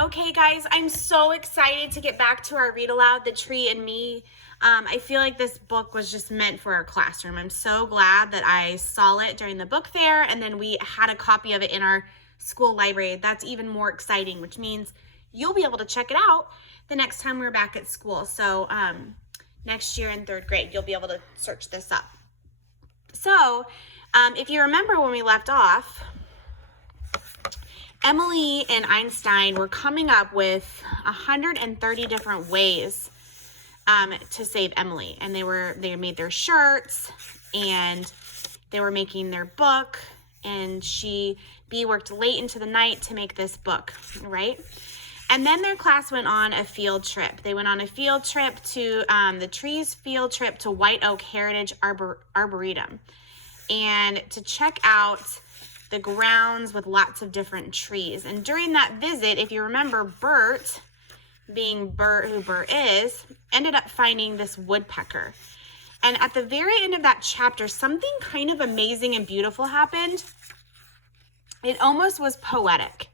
Okay, guys, I'm so excited to get back to our read aloud, The Tree and Me. I feel like this book was just meant for our classroom. I'm so glad that I saw it during the book fair and then we had a copy of it in our school library. That's even more exciting, which means you'll be able to check it out the next time we're back at school. So next year in third grade, you'll be able to search this up. So if you remember when we left off, Emily and Einstein were coming up with 130 different ways to save Emily. And they made their shirts and they were making their book, and Bee worked late into the night to make this book, right? And then their class went on a field trip. They went on a field trip to the Trees field trip to White Oak Heritage Arboretum, and to check out the grounds with lots of different trees. And during that visit, if you remember, Bert, being Bert who Bert is, ended up finding this woodpecker. And at the very end of that chapter, something kind of amazing and beautiful happened. It almost was poetic.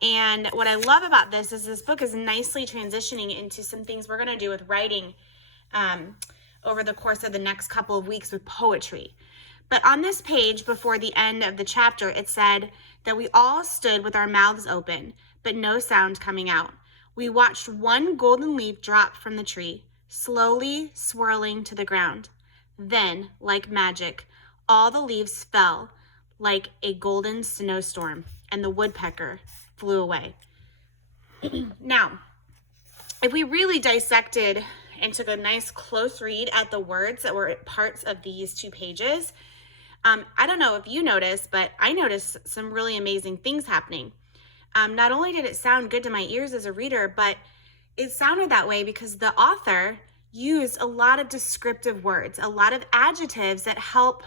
And what I love about this is this book is nicely transitioning into some things we're going to do with writing over the course of the next couple of weeks with poetry. But on this page, before the end of the chapter, it said that we all stood with our mouths open, but no sound coming out. We watched one golden leaf drop from the tree, slowly swirling to the ground. Then, like magic, all the leaves fell like a golden snowstorm, and the woodpecker flew away. Now, if we really dissected and took a nice close read at the words that were parts of these two pages, I don't know if you noticed, but I noticed some really amazing things happening. Not only did it sound good to my ears as a reader, but it sounded that way because the author used a lot of descriptive words, a lot of adjectives that help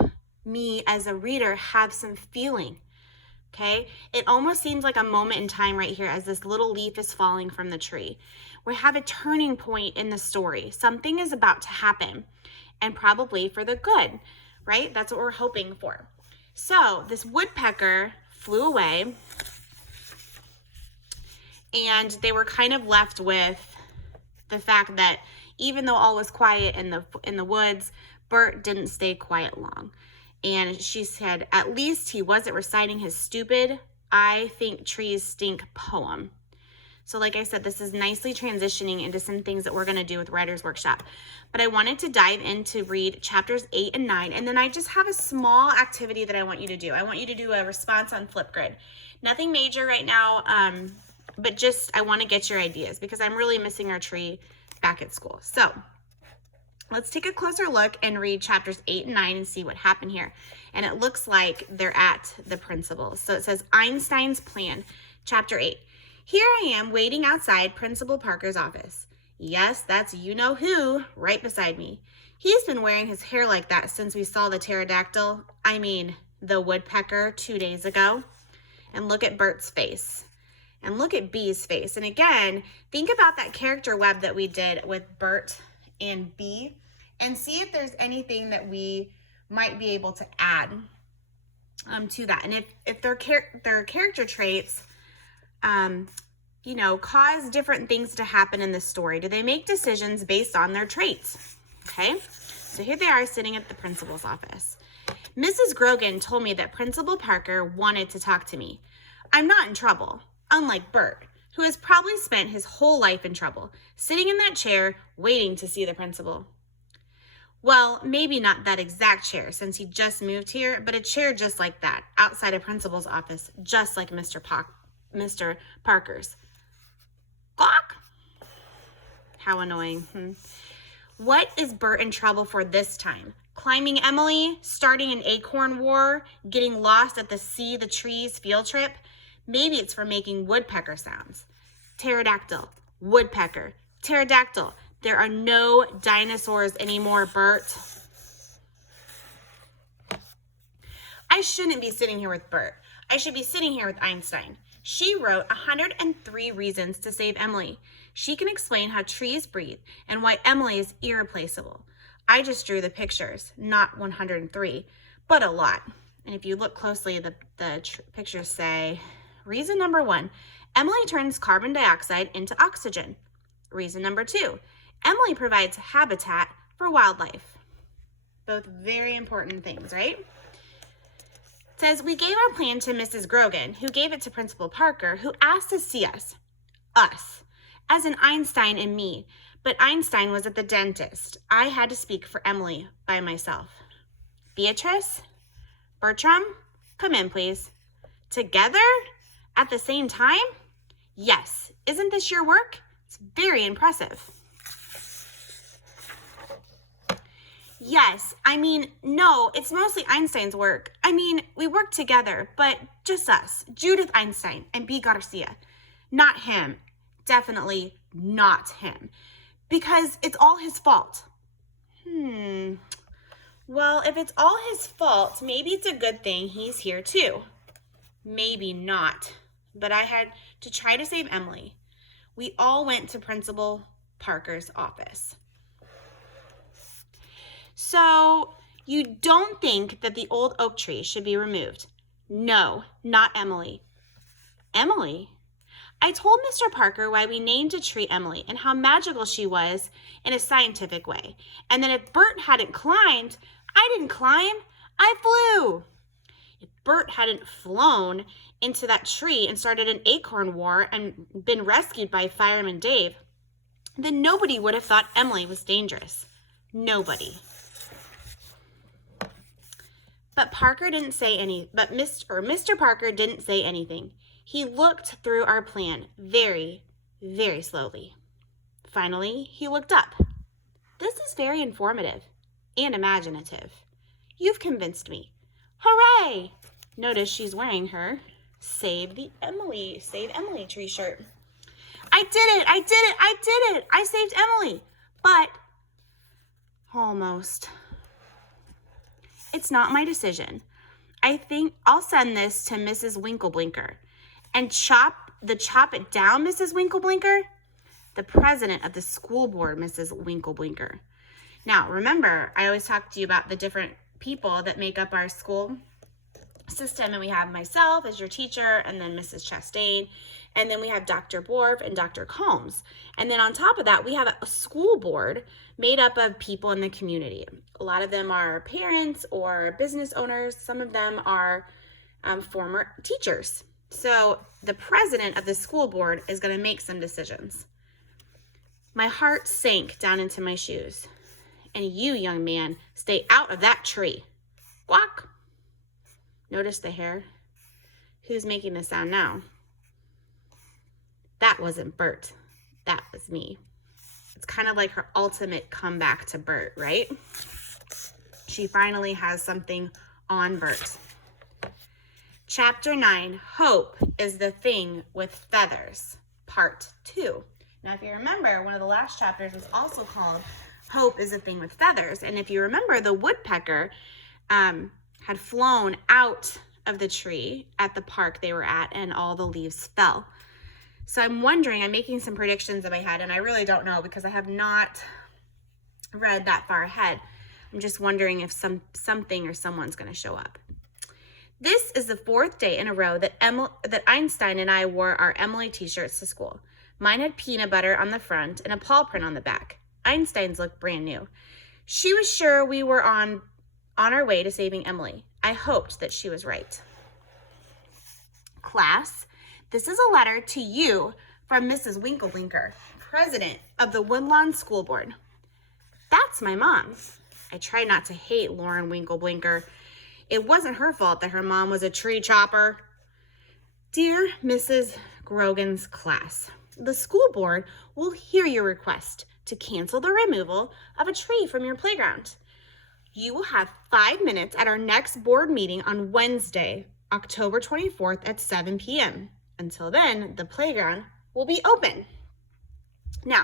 me as a reader have some feeling. Okay, it almost seems like a moment in time right here as this little leaf is falling from the tree. We have a turning point in the story. Something is about to happen, and probably for the good, right? That's what we're hoping for. So this woodpecker flew away, and they were kind of left with the fact that even though all was quiet in the woods, Bert didn't stay quiet long. And she said, at least he wasn't reciting his stupid "I think trees stink" poem. So like I said, this is nicely transitioning into some things that we're going to do with Writer's Workshop. But I wanted to dive in to read chapters 8 and 9. And then I just have a small activity that I want you to do. I want you to do a response on Flipgrid. Nothing major right now, but just I want to get your ideas because I'm really missing our tree back at school. So let's take a closer look and read chapters 8 and 9 and see what happened here. And it looks like they're at the principal. So it says Einstein's plan, chapter 8. Here I am waiting outside Principal Parker's office. Yes, that's you-know-who right beside me. He's been wearing his hair like that since we saw the the woodpecker 2 days ago. And look at Bert's face. And look at Bee's face. And again, think about that character web that we did with Bert and Bee and see if there's anything that we might be able to add to that. And if their character traits cause different things to happen in the story. Do they make decisions based on their traits? Okay, so here they are sitting at the principal's office. Mrs. Grogan told me that Principal Parker wanted to talk to me. I'm not in trouble, unlike Bert, who has probably spent his whole life in trouble, sitting in that chair waiting to see the principal. Well, maybe not that exact chair since he just moved here, but a chair just like that, outside a principal's office, just like Mr. Parker's. Gawk! How annoying. What is Bert in trouble for this time? Climbing Emily? Starting an acorn war? Getting lost at the See the Trees field trip? Maybe it's for making woodpecker sounds. Pterodactyl, woodpecker, pterodactyl. There are no dinosaurs anymore, Bert. I shouldn't be sitting here with Bert. I should be sitting here with Einstein. She wrote 103 reasons to save Emily. She can explain how trees breathe and why Emily is irreplaceable. I just drew the pictures, not 103, but a lot. And if you look closely, the pictures say, reason number 1, Emily turns carbon dioxide into oxygen. Reason number 2, Emily provides habitat for wildlife. Both very important things, right? It says, we gave our plan to Mrs. Grogan, who gave it to Principal Parker, who asked to see us, as in Einstein and me, but Einstein was at the dentist. I had to speak for Emily by myself. Beatrice, Bertram, come in, please. Together? At the same time? Yes. Isn't this your work? It's very impressive. Yes, no, it's mostly Einstein's work. We work together, but just us, Judith Einstein and B. Garcia. Not him. Definitely not him. Because it's all his fault. Well, if it's all his fault, maybe it's a good thing he's here too. Maybe not. But I had to try to save Emily. We all went to Principal Parker's office. So, you don't think that the old oak tree should be removed? No, not Emily. Emily? I told Mr. Parker why we named a tree Emily and how magical she was in a scientific way. And then if Bert hadn't climbed, I didn't climb, I flew. If Bert hadn't flown into that tree and started an acorn war and been rescued by Fireman Dave, then nobody would have thought Emily was dangerous. Nobody. But Mr. Parker didn't say anything. He looked through our plan very, very slowly. Finally, he looked up. This is very informative and imaginative. You've convinced me. Hooray! Notice she's wearing her Save Emily tree shirt. I did it! I saved Emily. But almost. It's not my decision. I think I'll send this to Mrs. Winkleblinker. And chop it down, Mrs. Winkleblinker? The president of the school board, Mrs. Winkleblinker. Now, remember, I always talk to you about the different people that make up our school system, and we have myself as your teacher, and then Mrs. Chastain, and then we have Dr. Borf and Dr. Combs. And then on top of that, we have a school board made up of people in the community. A lot of them are parents or business owners. Some of them are former teachers. So the president of the school board is going to make some decisions. My heart sank down into my shoes. And you, young man, stay out of that tree. Quack. Notice the hair. Who's making the sound now? That wasn't Bert. That was me. It's kind of like her ultimate comeback to Bert, right? She finally has something on Bert. Chapter 9, Hope is the Thing with Feathers, Part 2. Now, if you remember, one of the last chapters was also called Hope is a Thing with Feathers. And if you remember, the woodpecker had flown out of the tree at the park they were at, and all the leaves fell. So I'm making some predictions in my head, and I really don't know because I have not read that far ahead. I'm just wondering if something or someone's going to show up. This is the 4th day in a row that Einstein and I wore our Emily t-shirts to school. Mine had peanut butter on the front and a paw print on the back. Einstein's looked brand new. She was sure we were on our way to saving Emily. I hoped that she was right. Class, this is a letter to you from Mrs. Winkleblinker, president of the Woodlawn School Board. That's my mom. I try not to hate Lauren Winkleblinker. It wasn't her fault that her mom was a tree chopper. Dear Mrs. Grogan's class, the school board will hear your request to cancel the removal of a tree from your playground. You will have 5 minutes at our next board meeting on Wednesday, October 24th at 7 p.m. Until then, the playground will be open. Now,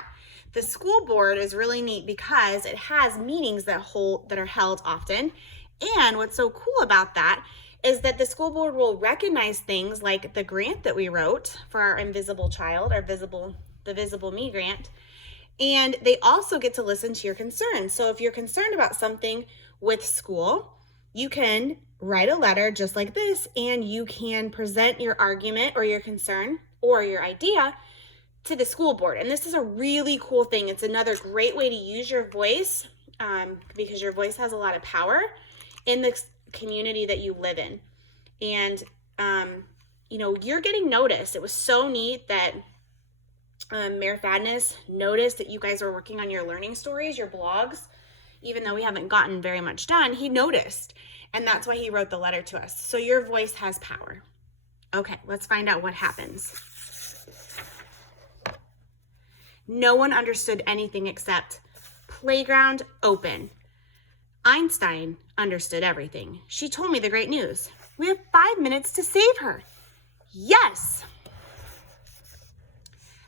the school board is really neat because it has meetings that are held often. And what's so cool about that is that the school board will recognize things like the grant that we wrote for our invisible child, the Visible Me grant. And they also get to listen to your concerns. So if you're concerned about something with school, you can write a letter just like this, and you can present your argument or your concern or your idea to the school board. And this is a really cool thing. It's another great way to use your voice because your voice has a lot of power in the community that you live in. And, you're getting noticed. It was so neat that Mayor Fadness noticed that you guys were working on your learning stories, your blogs. Even though we haven't gotten very much done, he noticed. And that's why he wrote the letter to us. So your voice has power. Okay, let's find out what happens. No one understood anything except playground open. Einstein understood everything. She told me the great news. We have 5 minutes to save her. Yes!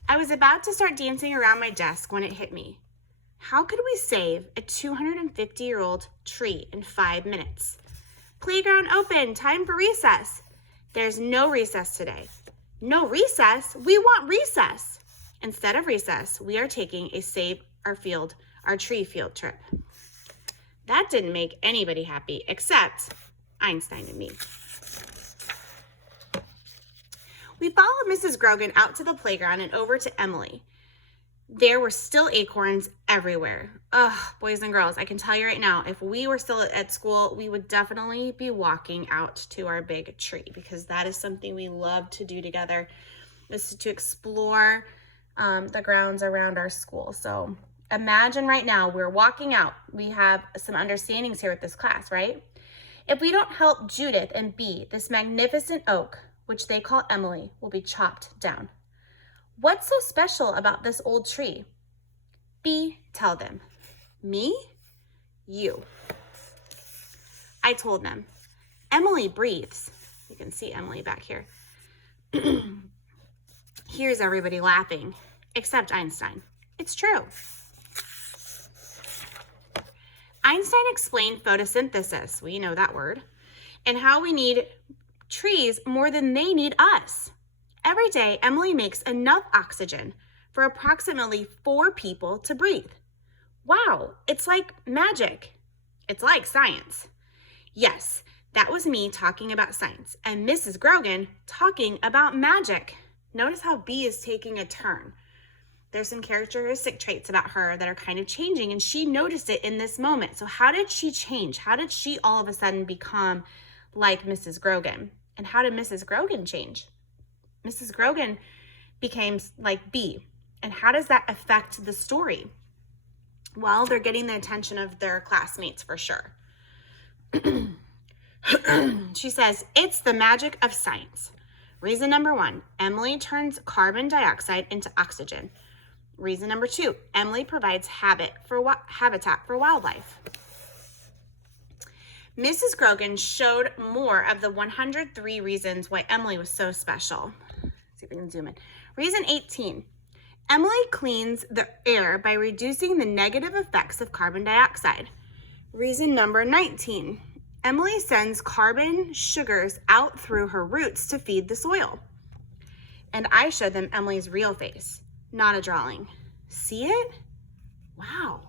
I was about to start dancing around my desk when it hit me. How could we save a 250-year-old tree in 5 minutes? Playground open, time for recess. There's no recess today. No recess? We want recess. Instead of recess, we are taking a Save Our Tree field trip. That didn't make anybody happy except Einstein and me. We followed Mrs. Grogan out to the playground and over to Emily. There were still acorns everywhere. Ugh, boys and girls, I can tell you right now, if we were still at school, we would definitely be walking out to our big tree because that is something we love to do together, is to explore the grounds around our school. So imagine right now we're walking out. We have some understandings here with this class, right? If we don't help Judith and Bee, this magnificent oak, which they call Emily, will be chopped down. What's so special about this old tree? Bee, tell them. Me? You. I told them. Emily breathes. You can see Emily back here. Here's everybody laughing, except Einstein. It's true. Einstein explained photosynthesis, we know that word, and how we need trees more than they need us. Every day, Emily makes enough oxygen for approximately 4 people to breathe. Wow, it's like magic. It's like science. Yes, that was me talking about science and Mrs. Grogan talking about magic. Notice how Bee is taking a turn. There's some characteristic traits about her that are kind of changing, and she noticed it in this moment. So how did she change? How did she all of a sudden become like Mrs. Grogan? And how did Mrs. Grogan change? Mrs. Grogan became like Bee. And how does that affect the story? Well, they're getting the attention of their classmates for sure. She says, it's the magic of science. Reason number 1, Emily turns carbon dioxide into oxygen. Reason number 2, Emily provides habitat for wildlife. Mrs. Grogan showed more of the 103 reasons why Emily was so special. Let's see if we can zoom in. Reason 18, Emily cleans the air by reducing the negative effects of carbon dioxide. Reason number 19, Emily sends carbon sugars out through her roots to feed the soil. And I showed them Emily's real face, not a drawing. See it? Wow.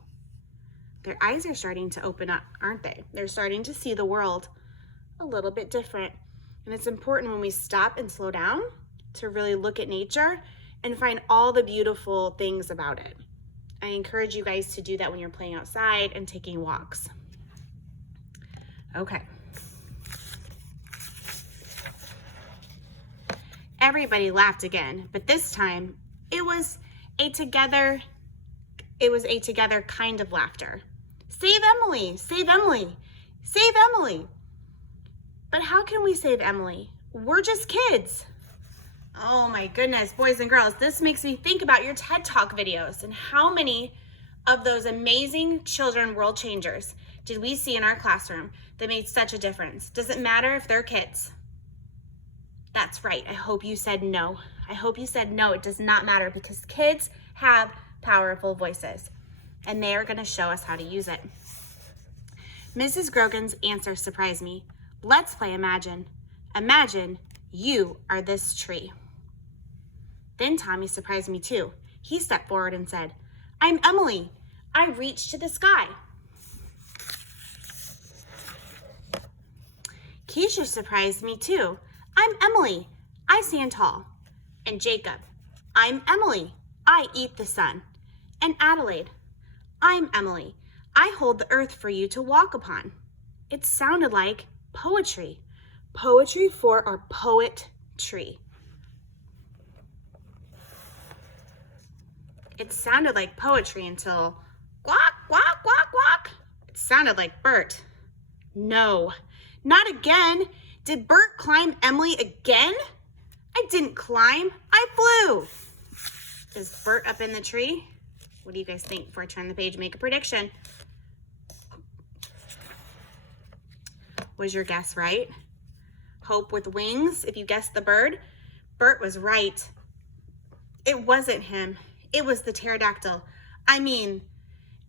Their eyes are starting to open up, aren't they? They're starting to see the world a little bit different. And it's important when we stop and slow down to really look at nature and find all the beautiful things about it. I encourage you guys to do that when you're playing outside and taking walks. Okay. Everybody laughed again, but this time it was a together kind of laughter. Save Emily, save Emily, save Emily. But how can we save Emily? We're just kids. Oh my goodness, boys and girls, this makes me think about your TED Talk videos and how many of those amazing children world changers did we see in our classroom that made such a difference? Does it matter if they're kids? That's right. I hope you said no. I hope you said no. It does not matter because kids have powerful voices and they are going to show us how to use it. Mrs. Grogan's answer surprised me. Let's play Imagine. Imagine you are this tree. Then Tommy surprised me too. He stepped forward and said, I'm Emily. I reach to the sky. Keisha surprised me too. I'm Emily. I stand tall. And Jacob, I'm Emily. I eat the sun. And Adelaide, I'm Emily. I hold the earth for you to walk upon. It sounded like poetry. Poetry for our poet tree. It sounded like poetry until quack, quack, quack, quack. It sounded like Bert. No, not again. Did Bert climb Emily again? I didn't climb, I flew. Is Bert up in the tree? What do you guys think? Before I turn the page, make a prediction. Was your guess right? Hope with wings, if you guessed the bird. Bert was right. It wasn't him. It was the pterodactyl. And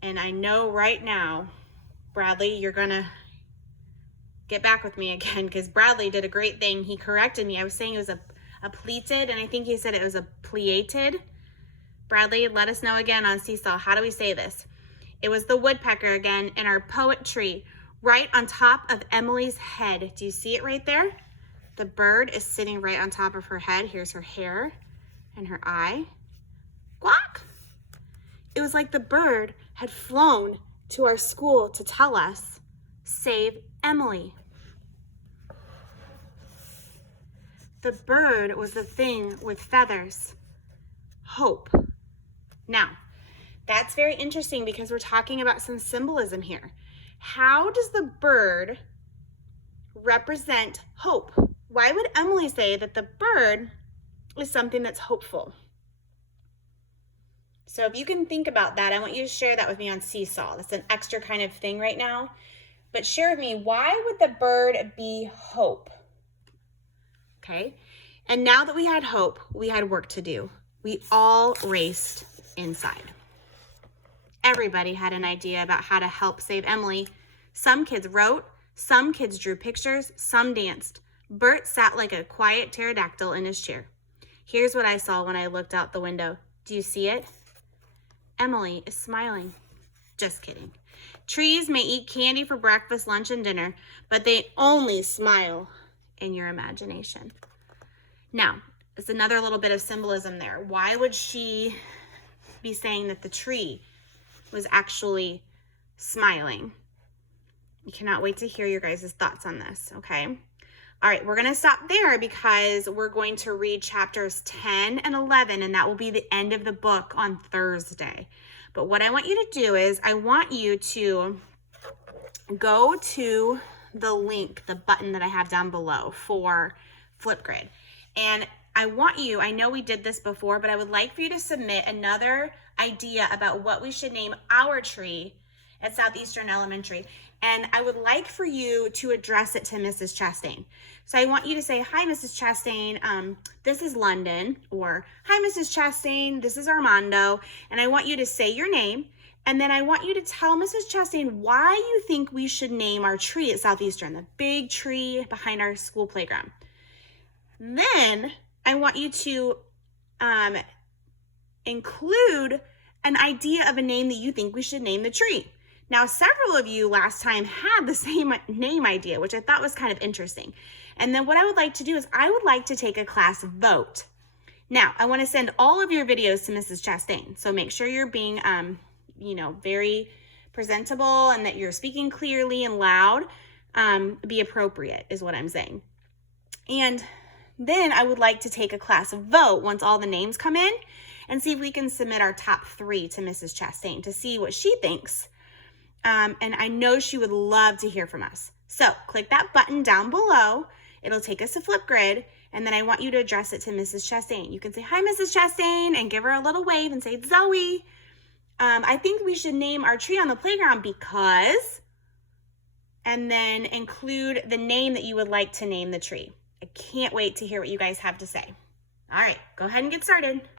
I know right now, Bradley, you're gonna get back with me again because Bradley did a great thing. He corrected me. I was saying it was a pleated, and I think he said it was a pleated. Bradley, let us know again on Seesaw. How do we say this? It was the woodpecker again in our poet tree, right on top of Emily's head. Do you see it right there? The bird is sitting right on top of her head. Here's her hair and her eye. Quack! It was like the bird had flown to our school to tell us, save Emily. The bird was the thing with feathers. Hope. Now, that's very interesting because we're talking about some symbolism here. How does the bird represent hope? Why would Emily say that the bird is something that's hopeful? So if you can think about that, I want you to share that with me on Seesaw. That's an extra kind of thing right now. But share with me, why would the bird be hope? Okay, and now that we had hope, we had work to do. We all raced inside. Everybody had an idea about how to help save Emily. Some kids wrote, some kids drew pictures, some danced. Bert sat like a quiet pterodactyl in his chair. Here's what I saw when I looked out the window. Do you see it? Emily is smiling. Just kidding. Trees may eat candy for breakfast, lunch, and dinner, but they only smile in your imagination. Now, there's another little bit of symbolism there. Why would she be saying that the tree was actually smiling? I cannot wait to hear your guys' thoughts on this, okay? All right, we're gonna stop there because we're going to read chapters 10 and 11, and that will be the end of the book on Thursday. But what I want you to do is I want you to go to the link, the button that I have down below for Flipgrid. And I want you, I know we did this before, but I would like for you to submit another idea about what we should name our tree at Southeastern Elementary. And I would like for you to address it to Mrs. Chastain. So I want you to say, hi, Mrs. Chastain, this is London, or hi, Mrs. Chastain, this is Armando. And I want you to say your name. And then I want you to tell Mrs. Chastain why you think we should name our tree at Southeastern, the big tree behind our school playground. Then I want you to include an idea of a name that you think we should name the tree. Now, several of you last time had the same name idea, which I thought was kind of interesting. And then what I would like to do is I would like to take a class vote. Now, I want to send all of your videos to Mrs. Chastain. So make sure you're being, very presentable and that you're speaking clearly and loud. Be appropriate is what I'm saying. And then I would like to take a class vote once all the names come in and see if we can submit our top 3 to Mrs. Chastain to see what she thinks. And I know she would love to hear from us. So click that button down below. It'll take us to Flipgrid. And then I want you to address it to Mrs. Chastain. You can say, hi, Mrs. Chastain, and give her a little wave and say, it's Zoe. I think we should name our tree on the playground because, and then include the name that you would like to name the tree. I can't wait to hear what you guys have to say. All right, go ahead and get started.